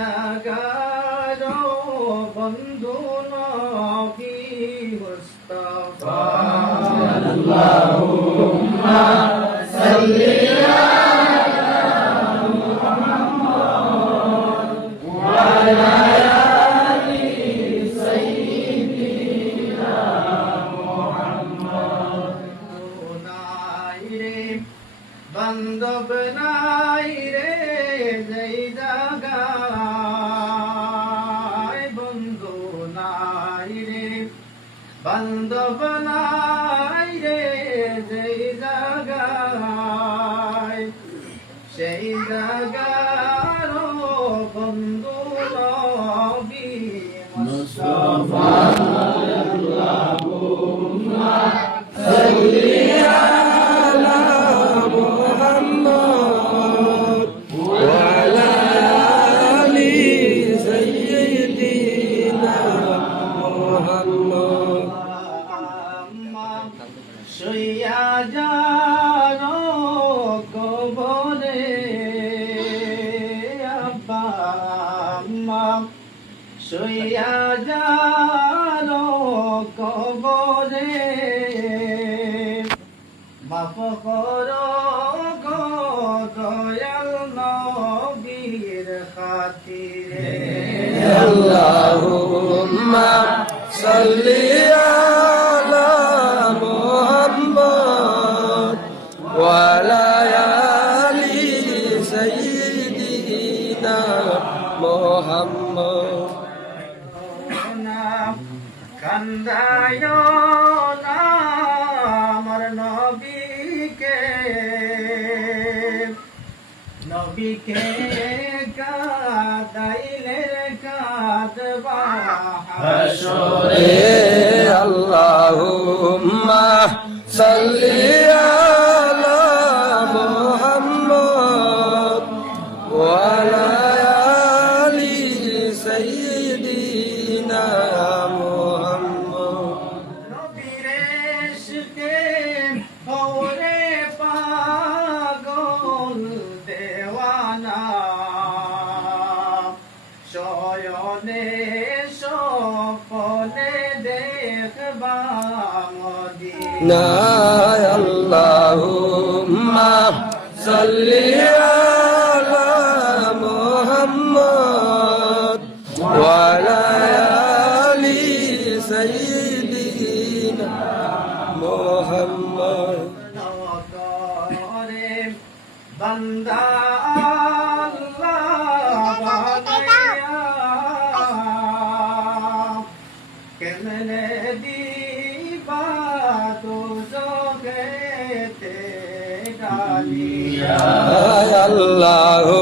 জাগার বন্ধু নবী মুস্তাফা আল্লাহুম্মা সাল্লি আলা মুহাম্মদ ওয়া আলা আলি সাইয়্যিদিনা মুহাম্মদ নাইরে বান্দব নাইরে যেই জাগায় বন্ধু নাইরে বান্দব নাইরে যেই জাগায় সেই জাগার বন্ধু নবী মুস্তাফা আল্লাহুম্মা সাল্লি আলা মুহাম্মদ ওয়া আলা আলি সাইয়্যিদিনা মুহাম্মদ শুইয়া যারো কবরে আব্বা আম্মা শুইয়া যারো কবরে মাফ করো গো দয়াল নবীর খাতিরে আল্লাহুম্মা সাল্লি আলা মুহাম্মদ ওয়া আলা আলি সাইয়্যিদিনা মুহাম্মদ কান্দায় না আমার নবীকে নবীকে কাদাইলে কাদবা হাসরে আল্লাহুম্মা সাল্লি আলা মুহাম্মদ ওয়া আলা আলি সাইয়্যিদিনা মুহাম্মদ নবীরে ইশকে ওরে পাগল দেওয়ানা শয়নে সপনে দেখবা মদিনা আল্লাহুম্মা সাল্লি আলা মুহাম্মদ ওয়া আলা আলি সাইয়্যিদিনা মুহাম্মদ নগরে বান্দা আল্লাহ বানাইয়া কেমনে দিবা দুজগেতে ডালিয়া আল্লাহু